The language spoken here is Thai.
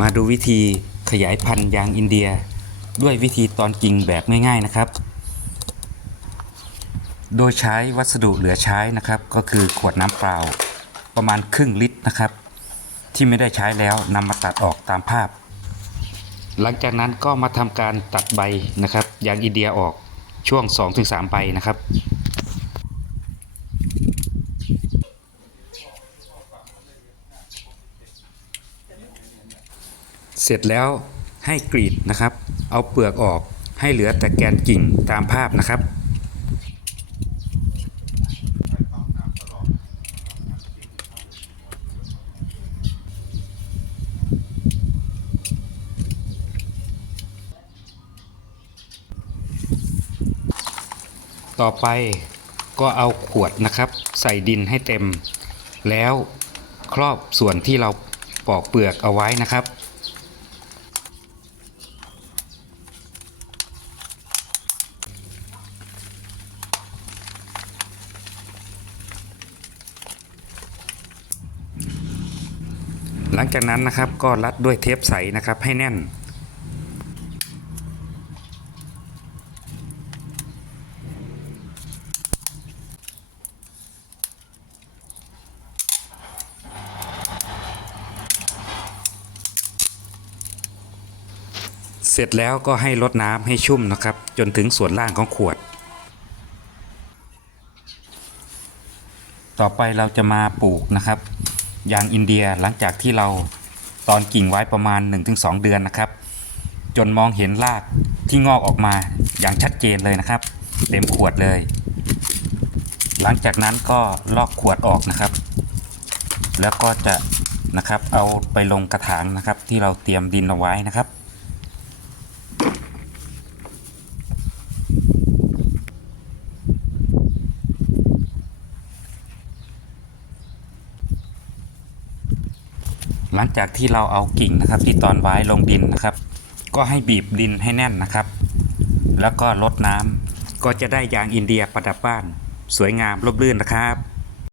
มาดูวิธีขยายพันธุ์ยางอินเดีย ด้วยวิธีตอนกิ่งแบบง่ายๆนะครับ โดยใช้วัสดุเหลือใช้นะครับ ก็คือขวดน้ำเปล่า ประมาณครึ่งลิตรนะครับ ที่ไม่ได้ใช้แล้วนำมาตัดออกตามภาพ หลังจากนั้นก็มาทำการตัดใบนะครับยางอินเดียออกช่วง 2-3 ใบนะครับ เสร็จแล้วให้กรีดนะครับ เอาเปลือกออกให้เหลือแต่แกนกิ่งตามภาพนะครับต่อไปก็เอาขวดนะครับ ใส่ดินให้เต็ม แล้วครอบส่วนที่เราปอกเปลือกเอาไว้นะครับ หลังจากนั้นนะครับก็รัดด้วยเทปใสนะครับให้แน่น เสร็จแล้วก็ให้ลดน้ำให้ชุ่มนะครับ จนถึงส่วนล่างของขวด ต่อไปเราจะมาปลูกนะครับ ยางอินเดียหลังจากที่เราตอนกิ่งไว้ประมาณ 1-2 เดือนนะครับ จนมองเห็นรากที่งอกออกมาอย่างชัดเจนเลยนะครับ เต็มขวดเลย หลังจากนั้นก็ลอกขวดออกนะครับ แล้วก็จะนะครับเอาไปลงกระถางนะครับที่เราเตรียมดินเอาไว้นะครับ หลังจากที่เราเอากิ่งนะครับ ที่ตอนไว้ลงดินนะครับ ก็ให้บีบดินให้แน่นนะครับ แล้วก็ลดน้ำก็จะได้ยางอินเดียประดับบ้าน สวยงามร่มรื่นนะครับ